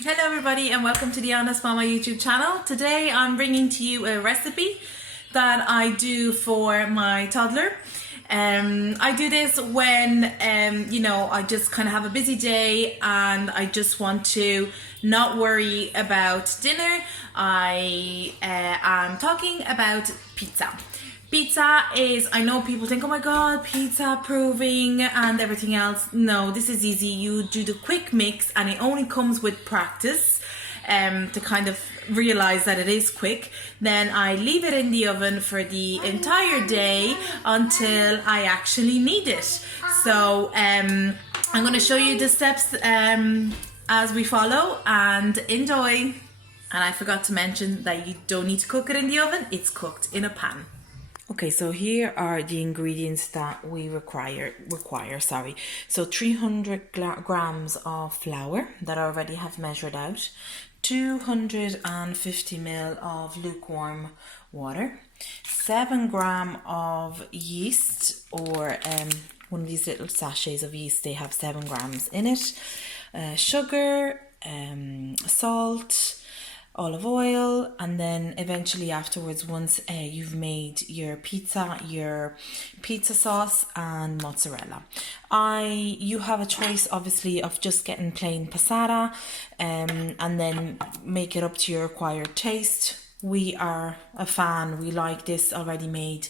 Hello everybody and welcome to the Honest Mama YouTube channel. Today I'm bringing to you a recipe that I do for my toddler. I do this when I just kind of have a busy day and I just want to not worry about dinner. I am talking about pizza. Pizza is, I know people think, oh my god, pizza proving and everything else. No, this is easy. You do the quick mix and it only comes with practice to kind of realize that it is quick. Then I leave it in the oven for the entire day until I actually need it. So I'm going to show you the steps as we follow, and enjoy. And I forgot to mention that you don't need to cook it in the oven, it's cooked in a pan. Okay, so here are the ingredients that we require. So 300 grams of flour that I already have measured out, 250 ml of lukewarm water, 7 gram of yeast, or one of these little sachets of yeast, they have 7 grams in it, sugar, salt, olive oil, and then eventually afterwards, once you've made your pizza sauce and mozzarella. You have a choice obviously of just getting plain passata and then make it up to your required taste. We are a fan, we like this already made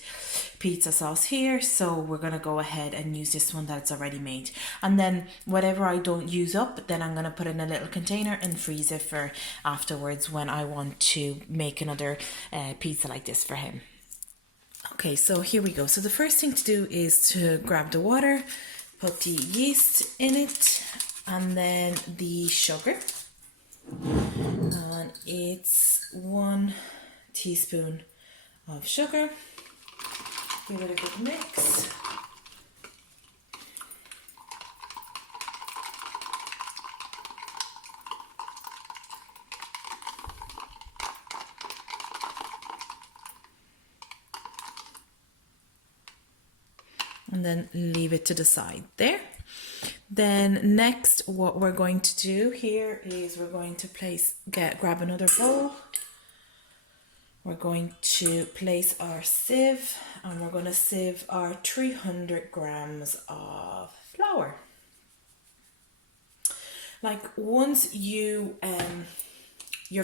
pizza sauce here, so we're gonna go ahead and use this one that's already made. And then whatever I don't use up, then I'm gonna put in a little container and freeze it for afterwards when I want to make another pizza like this for him. Okay, so here we go. So the first thing to do is to grab the water, put the yeast in it, and then the sugar. And it's 1 teaspoon of sugar. Give it a good mix. And then leave it to the side there. Then next, what we're going to do here is we're going to grab another bowl. We're going to place our sieve and we're going to sieve our 300 grams of flour. Like once you're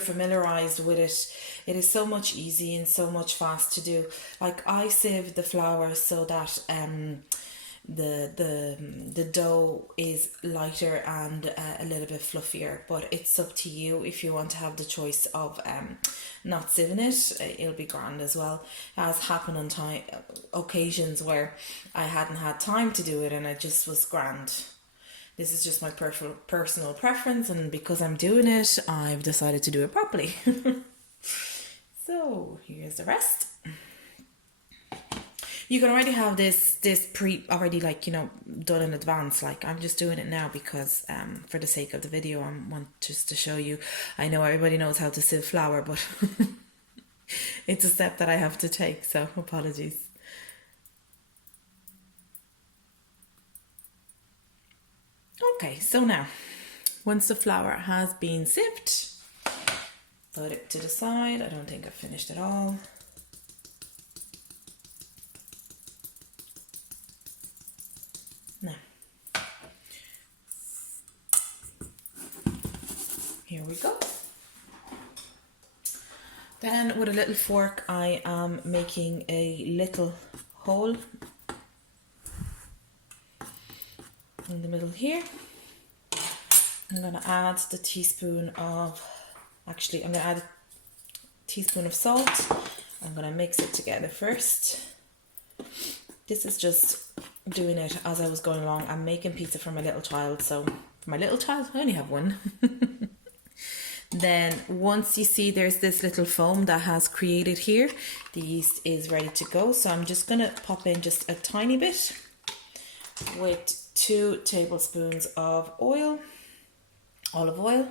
familiarized with it, it is so much easy and so much fast to do. Like I sieve the flour so that the dough is lighter and a little bit fluffier, but it's up to you. If you want to have the choice of not sieving it, it'll be grand as well. It has happened on occasions where I hadn't had time to do it and it just was grand. This is just my personal preference, and because I'm doing it, I've decided to do it properly. So here's the rest. You can already have this already done in advance. Like I'm just doing it now because for the sake of the video, I want just to show you. I know everybody knows how to sieve flour, but it's a step that I have to take, so apologies. Okay, so now once the flour has been sieved, put it to the side. I don't think I've finished it all. Now, here we go. Then with a little fork, I am making a little hole in the middle here. I'm going to add the teaspoon of, I'm going to add a teaspoon of salt. I'm going to mix it together first. This is just doing it as I was going along. I'm making pizza for my little child, so for my little child, I only have one. Then once you see there's this little foam that has created here, the yeast is ready to go. So I'm just going to pop in just a tiny bit with 2 tablespoons of olive oil.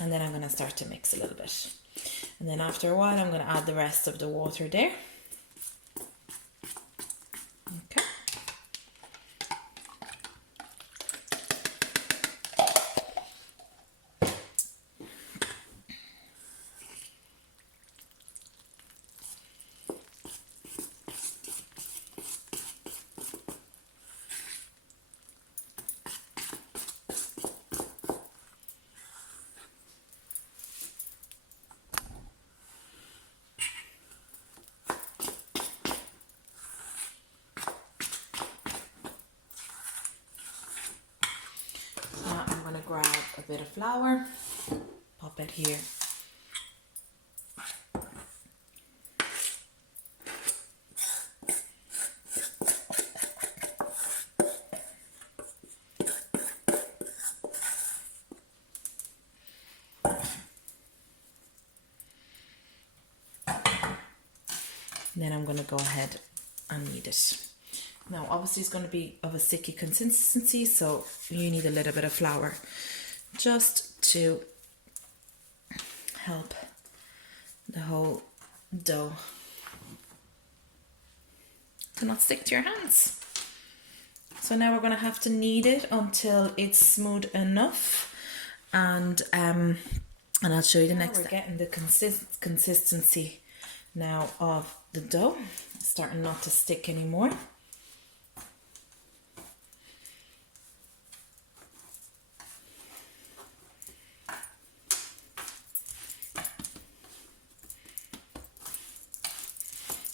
And then I'm going to start to mix a little bit. And then after a while, I'm going to add the rest of the water there. bit of flour, pop it here. Then I'm going to go ahead and knead it. Now obviously it's going to be of a sticky consistency, so you need a little bit of flour just to help the whole dough to not stick to your hands. So now we're going to have to knead it until it's smooth enough, and I'll show you the next step. We're getting the consistency now of the dough. It's starting not to stick anymore.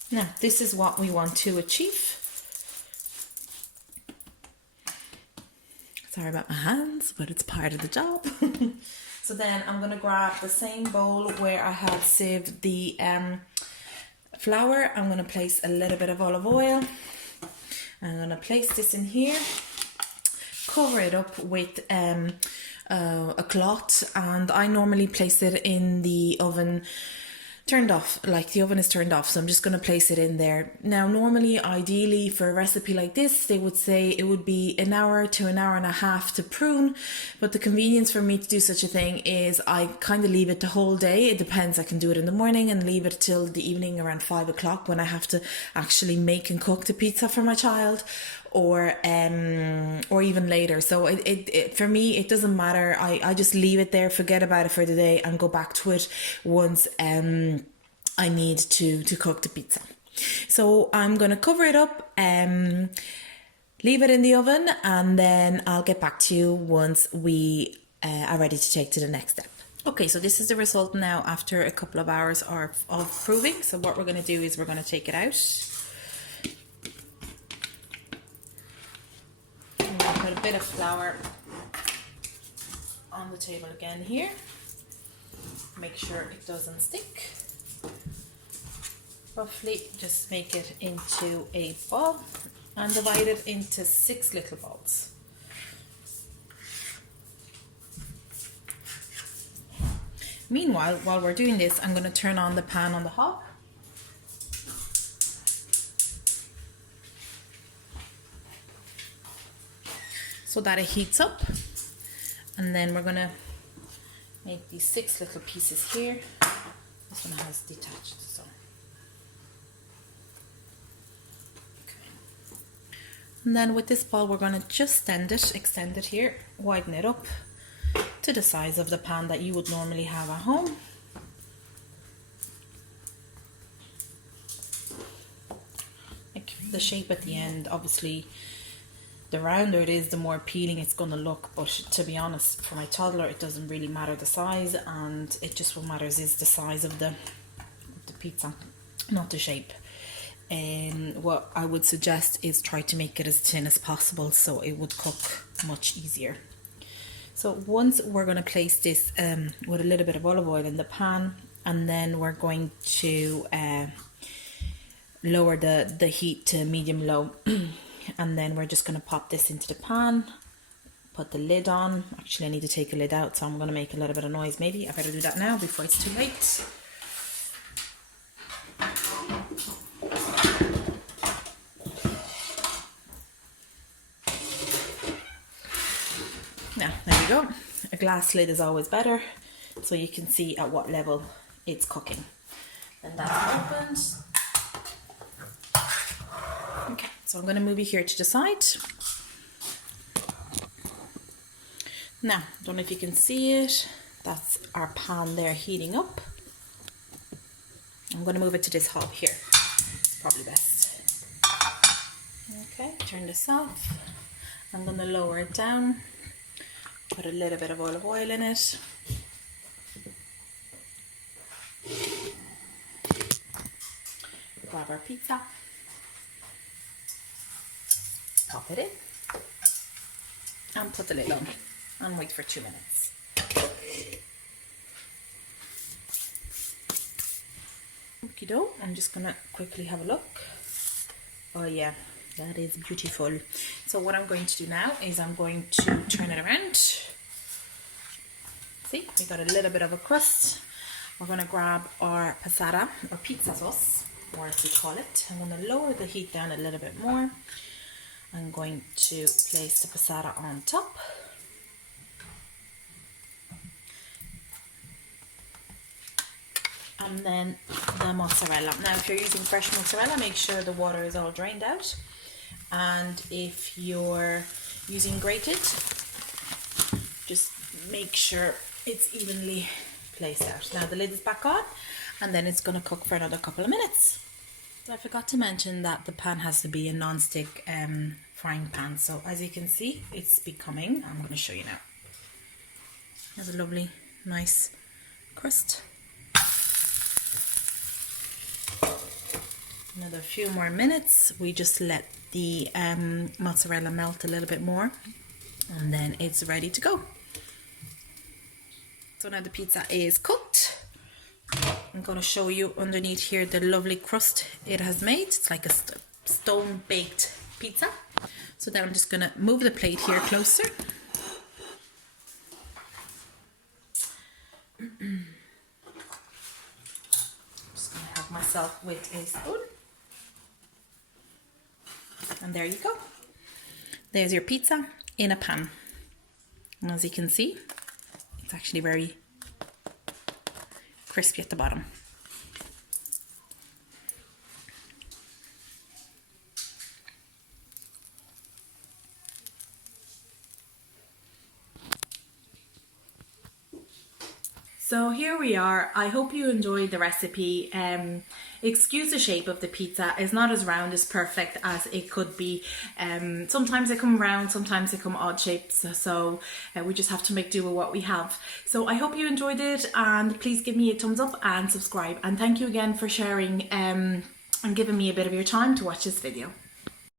Now this is what we want to achieve. Sorry about my hands, but it's part of the job. So then I'm going to grab the same bowl where I had sieved the flour. I'm going to place a little bit of olive oil. I'm going to place this in here, cover it up with a cloth, and I normally place it in the oven turned off, like the oven is turned off, so I'm just going to place it in there. Now normally, ideally for a recipe like this, they would say it would be an hour to an hour and a half to prune, but the convenience for me to do such a thing is I kind of leave it the whole day. It depends, I can do it in the morning and leave it till the evening around 5 o'clock when I have to actually make and cook the pizza for my child, or even later. So it for me, it doesn't matter. I just leave it there, forget about it for the day, and go back to it once I need to cook the pizza. So I'm going to cover it up, leave it in the oven, and then I'll get back to you once we are ready to take to the next step. Okay, so this is the result now after a couple of hours of proving. So what we're going to do is we're going to take it out. I'm going to put a bit of flour on the table again here. Make sure it doesn't stick. Roughly just make it into a ball and divide it into 6 little balls. Meanwhile, while we're doing this, I'm going to turn on the pan on the hob. So that it heats up, and then we're going to make these 6 little pieces here. This one has detached, so okay. And then with this ball we're going to just extend it here, widen it up to the size of the pan that you would normally have at home. Like the shape at the end, obviously the rounder it is, the more appealing it's going to look, but to be honest, for my toddler it doesn't really matter the size, and it just what matters is the size of the pizza, not the shape. And what I would suggest is try to make it as thin as possible so it would cook much easier. So once we're going to place this with a little bit of olive oil in the pan, and then we're going to lower the heat to medium low. And then we're just going to pop this into the pan, put the lid on. Actually, I need to take the lid out, so I'm going to make a little bit of noise. Maybe I better do that now before it's too late. Now, there you go. A glass lid is always better, so you can see at what level it's cooking. And that's opened. Okay, so I'm going to move you here to the side. Now, don't know if you can see it. That's our pan there heating up. I'm going to move it to this hob here. Probably best. Okay, turn this off. I'm going to lower it down. Put a little bit of olive oil in it. Grab our pizza. Pop it in and put the lid on and wait for 2 minutes. Okie doke, I'm just gonna quickly have a look. Oh yeah, that is beautiful. So what I'm going to do now is I'm going to turn it around. See, we got a little bit of a crust. We're gonna grab our passata or pizza sauce, or as we call it. I'm gonna lower the heat down a little bit more. I'm going to place the passata on top. And then the mozzarella. Now if you're using fresh mozzarella, make sure the water is all drained out. And if you're using grated, just make sure it's evenly placed out. Now the lid is back on, and then it's going to cook for another couple of minutes. So I forgot to mention that the pan has to be a non-stick frying pan. So as you can see, it's becoming, I'm going to show you now. There's a lovely, nice crust. Another few more minutes. We just let the mozzarella melt a little bit more, and then it's ready to go. So now the pizza is cooked. I'm going to show you underneath here the lovely crust it has made. It's like a stone baked pizza. So then I'm just going to move the plate here closer. Just going to have myself with a spoon. And there you go. There's your pizza in a pan. And as you can see, it's actually very crispy at the bottom. So here we are. I hope you enjoyed the recipe. Excuse the shape of the pizza. It's not as round as perfect as it could be. Sometimes they come round, sometimes they come odd shapes. So we just have to make do with what we have. So I hope you enjoyed it, and please give me a thumbs up and subscribe. And thank you again for sharing and giving me a bit of your time to watch this video.